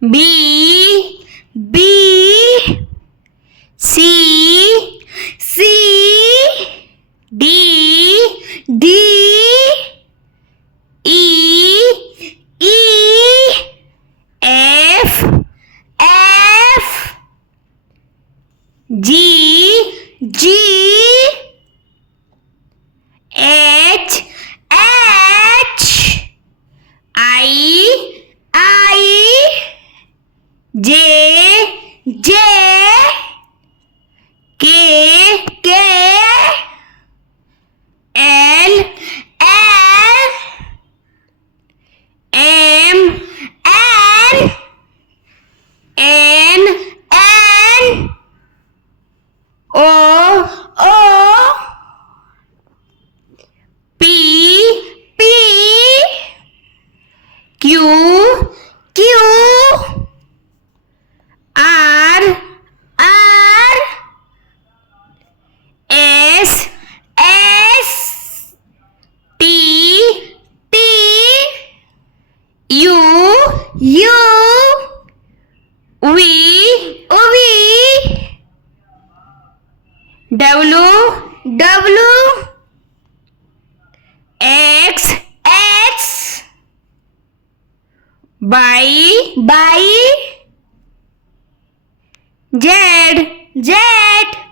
B C D E F G H I J K L M N O P Q R S T U V W X by Z